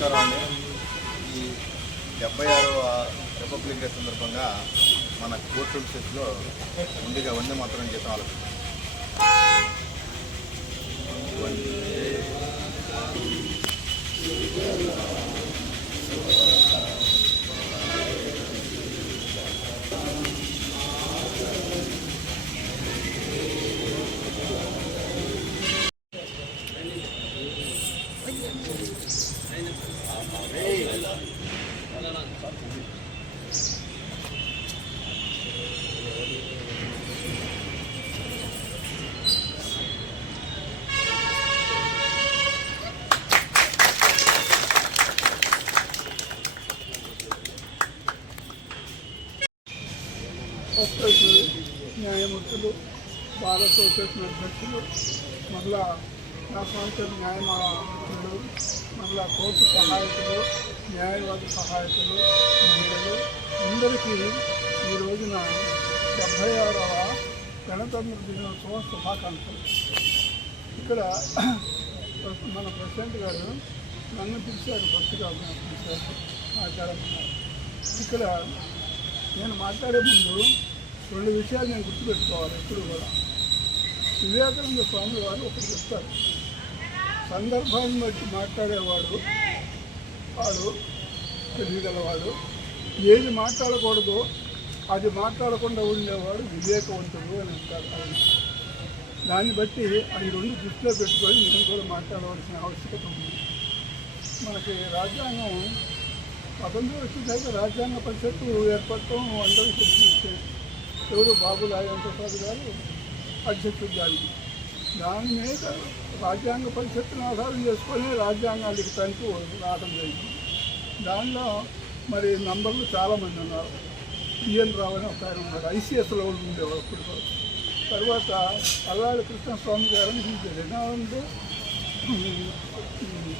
నమస్కారం అండి. ఈ 76వ రిపబ్లిక్ డే సందర్భంగా మన కోర్టుల సెట్లో ముందుగా వందే మాత్రం గీతం ఆలోచిస్తాం. న్యాయమూర్తులు, బార్ అసోసియేషన్ అధ్యక్షులు, మళ్ళా నా సొంత న్యాయమూర్తులు, మళ్ళా కోర్టు సహాయకులు, న్యాయవాది సహాయకులు, మహిళలు అందరికీ ఈ రోజున 76వ గణతంత్ర దినోత్సవ శుభాకాంక్షలు. ఇక్కడ మన ప్రెసిడెంట్ గారు నన్ను పిలిచారు, బస్సుగా పిలిచారు మాట్లాడమన్నారు. ఇక్కడ నేను మాట్లాడే ముందు 2 విషయాలు నేను గుర్తుపెట్టుకోవాలి. ఎప్పుడు కూడా వివేకానంద స్వామి వారు ఒకటి చెప్తారు, సందర్భాన్ని బట్టి మాట్లాడేవాడు వాడు తెలియగలవాడు, ఏది మాట్లాడకూడదో అది మాట్లాడకుండా ఉండేవాడు వివేకవంతుడు అని అంటారు. దాన్ని బట్టి అది 2 దృష్టిలో పెట్టుకొని నేను కూడా మాట్లాడవలసిన ఆవశ్యకత ఉంది. మనకి రాజ్యాంగం స్వతంత్రం వచ్చిందైతే రాజ్యాంగ పరిషత్తు ఏర్పడటం అందరికీ తెలిసిన విషయం. ఎవరు బాబు రాజేంద్రప్రసాద్ గారు అధ్యక్షుడు దానికి. దాని మీద రాజ్యాంగ పరిషత్తును ఆధారం చేసుకొని రాజ్యాంగాలు లిఖితానికి రావడం జరిగింది. దానిలో మరి నంబర్లు చాలామంది ఉన్నారు. పిఎన్ రావు అని ఒక ఆయన ఉన్నాడు, ఐసీఎస్లో ఉండేవాడు అప్పుడు. తర్వాత అల్లాడి కృష్ణస్వామి గారు రెనాల్డ్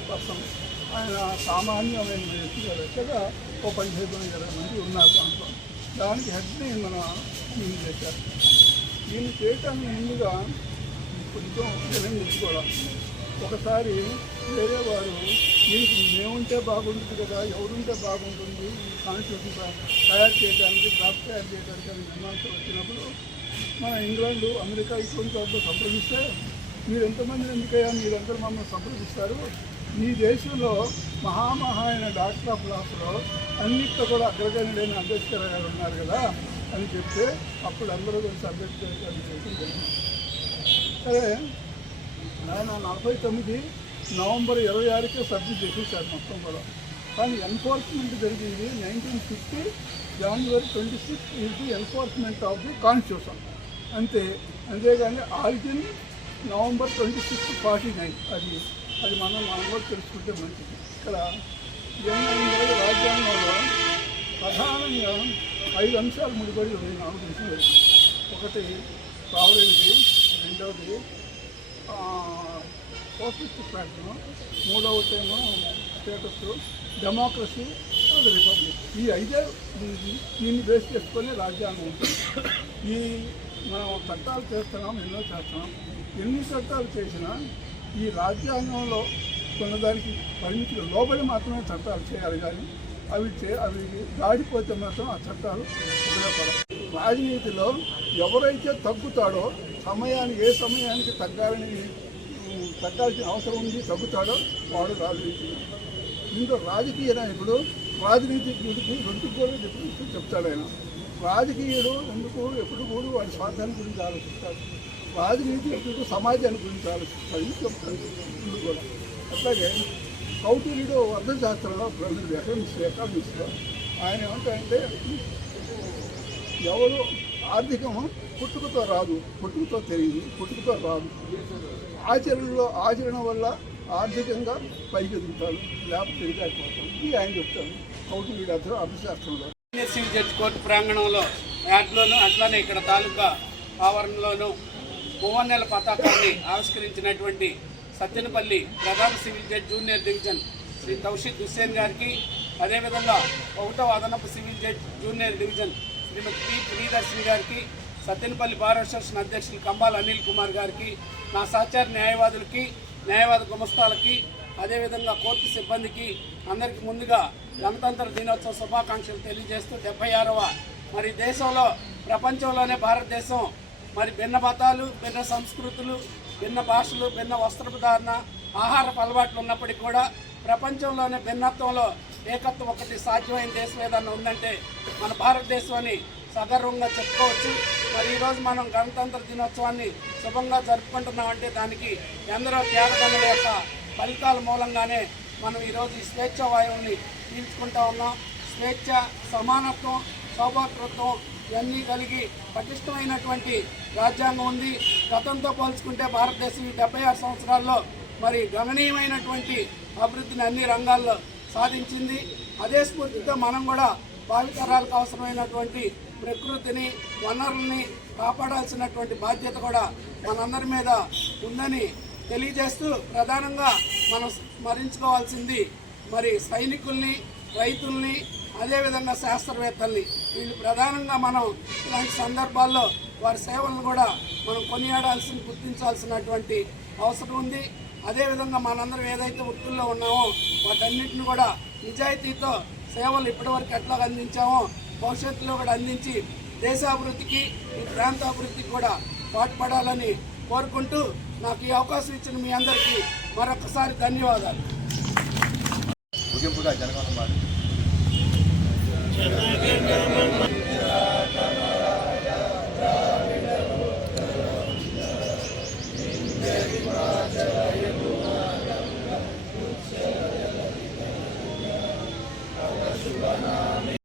పర్సన్, ఆయన సామాన్యమైన వ్యక్తి కదా. 15-20 మంది ఉన్నారు దాంట్లో. దానికి హెడ్ని మనం చేశారు. దీన్ని చేయటానికి ముందుగా కొంచెం వినందించుకోవడం. ఒకసారి వేరే వారు దీనికి మేముంటే బాగుంటుంది కదా, ఎవరుంటే బాగుంటుంది, కాన్స్టిట్యూషన్ తయారు చేయడానికి, డ్రాఫ్ట్ తయారు చేయడానికి అని నిర్ణయాలు వచ్చినప్పుడు మన ఇంగ్లాండ్, అమెరికా ఇటువంటి వాటితో సంప్రదిస్తే, మీరు ఎంతమందిని ఎందుకయ్యా మీరందరూ మమ్మల్ని సంప్రదిస్తారు, ఈ దేశంలో అయిన డాక్టర్ ఆఫ్ లాస్లో అన్నిట్లో కూడా అగ్రగణ్యుడైన అంబేద్కర్ గారు ఉన్నారు కదా అని చెప్తే అప్పుడు అందరూ కలిసి అంబేద్కర్ గారిని చేయడం జరిగింది. సరే, ఆయన 49 నవంబర్ 26కే సబ్మిట్ చేసేసారు మొత్తం కూడా. కానీ ఎన్ఫోర్స్మెంట్ జరిగింది 1950 జనవరి 26 is the enforcement of the constitution అంతే. అంతేగాని ఆరిజిన్ నవంబర్ 26, 49 అది మనం కూడా తెలుసుకుంటే మంచిది. ఇక్కడ ఏమైనా రాజ్యాంగంలో ప్రధానంగా 5 అంశాలు ముడిపడి ఉన్నాయి నాకు తెలిసిన. ఒకటి సావరెనిటీ, రెండవది సోషలిస్ట్ ప్యాటర్న్, మూడవటేమో స్టేటస్, డెమోక్రసీ, రిపబ్లిక్. ఈ 5 దీన్ని బేస్ చేసుకొని రాజ్యాంగం ఉంటుంది. మనం చట్టాలు చేస్తున్నాం, ఎన్నో చేస్తున్నాం. ఎన్ని చట్టాలు చేసినా ఈ రాజ్యాంగంలో కొన్నదానికి పరిమితికి లోబడి మాత్రమే చట్టాలు చేయాలి. కానీ అవి దాడిపోతే మాత్రం ఆ చట్టాలు ఉపయోగపడవు. రాజనీతిలో ఎవరైతే తగ్గుతాడో, ఏ సమయానికి తగ్గాల్సిన అవసరం ఉంది, తగ్గుతాడో వాడు రాజనీతి. ఇంకో రాజకీయ నాయకుడు రాజనీతి గురించి 2 కూడా డిఫరెన్స్ చెప్తాడు. ఆయన రాజకీయుడు ఎప్పుడు కూడా వాడి స్వార్థాన్ని గురించి ఆలోచిస్తాడు, రాజనీతి ఎప్పుడు సమాజాన్ని గురించి ఆలోచిస్తాడు. ఇది చెప్తాడు ఇప్పుడు కూడా. అట్లాగే కౌటిల్యుడు అర్థశాస్త్రంలో ఎకనామిక్స్లో ఆయన ఏమంటారంటే, ఎవరు ఆర్థికం పుట్టుకతో రాదు, పుట్టుకతో తెలియదు, పుట్టుకతో రాదు. ఆచరణ వల్ల ఆర్థికంగా పైకి ఎదుగుతాడు, లేకపోతే తిరిగిపోతాడు. ఇది ఆయన చెప్తాడు కౌటిల్యుడు అర్థశాస్త్రంలో. సివిల్ జడ్జి కోర్టు ప్రాంగణంలో యాడ్లోను, అట్లానే ఇక్కడ తాలూకా ఆవరణలోను మూవన్నెల పతాకాన్ని ఆవిష్కరించినటువంటి సత్తెనపల్లి ప్రధాన civil judge junior division Shri Taushik Hussain గారికి, అదేవిధంగా 1వ అదనపు civil judge junior division Shrimati P Priyadarshini గారికి, సత్తెనపల్లి బార్ అసోసియేషన్ అధ్యక్షులు కంబాల అనిల్ కుమార్ గారికి, నా సహచార న్యాయవాదులకి, న్యాయవాద గుమస్తాలకి, అదేవిధంగా కోర్టు సిబ్బందికి అందరికీ ముందుగా గణతంత్ర దినోత్సవ శుభాకాంక్షలు తెలియజేస్తూ 76వ మరి దేశంలో ప్రపంచంలోనే భారతదేశం మరి భిన్న మతాలు, భిన్న సంస్కృతులు, భిన్న భాషలు, భిన్న వస్త్రధారణ, ఆహారపు అలవాట్లు ఉన్నప్పటికీ కూడా ప్రపంచంలోనే భిన్నత్వంలో ఏకత్వం ఒకటి సాధ్యమైన దేశం ఏదన్నా ఉందంటే మన భారతదేశం అని సగర్వంగా చెప్పుకోవచ్చు. మరి ఈరోజు మనం గణతంత్ర దినోత్సవాన్ని శుభంగా జరుపుకుంటున్నామంటే దానికి ఎందరో త్యాగదనుల యొక్క ఫలితాల మూలంగానే మనం ఈరోజు ఈ స్వేచ్ఛ వాయువుని పీల్చుకుంటా ఉన్నాం. స్వేచ్ఛ, సమానత్వం, సౌభాతృత్వం ఇవన్నీ కలిగి పటిష్టమైనటువంటి రాజ్యాంగం ఉంది. గతంతో పోల్చుకుంటే భారతదేశం ఈ 76 సంవత్సరాల్లో మరి గణనీయమైనటువంటి అభివృద్ధిని అన్ని రంగాల్లో సాధించింది. అదే స్ఫూర్తితో మనం కూడా భావితరాలకు అవసరమైనటువంటి ప్రకృతిని, వనరుల్ని కాపాడాల్సినటువంటి బాధ్యత కూడా మనందరి మీద ఉందని తెలియజేస్తూ ప్రధానంగా మనం స్మరించుకోవాల్సింది మరి సైనికుల్ని, రైతుల్ని, అదేవిధంగా శాస్త్రవేత్తల్ని. వీళ్ళు ప్రధానంగా మనం ఇలాంటి సందర్భాల్లో వారి సేవలను కూడా మనం కొనియాడాల్సిన, గుర్తించాల్సినటువంటి అవసరం ఉంది. అదేవిధంగా మనందరం ఏదైతే వృత్తుల్లో ఉన్నామో వాటన్నిటిని కూడా నిజాయితీతో సేవలు ఇప్పటివరకు ఎట్లా అందించామో భవిష్యత్తులో కూడా అందించి దేశాభివృద్ధికి, ఈ ప్రాంతాభివృద్ధికి కూడా పాటుపడాలని కోరుకుంటూ నాకు ఈ అవకాశం ఇచ్చిన మీ అందరికీ మరొకసారి ధన్యవాదాలు. ముగింపుగా జనగణమన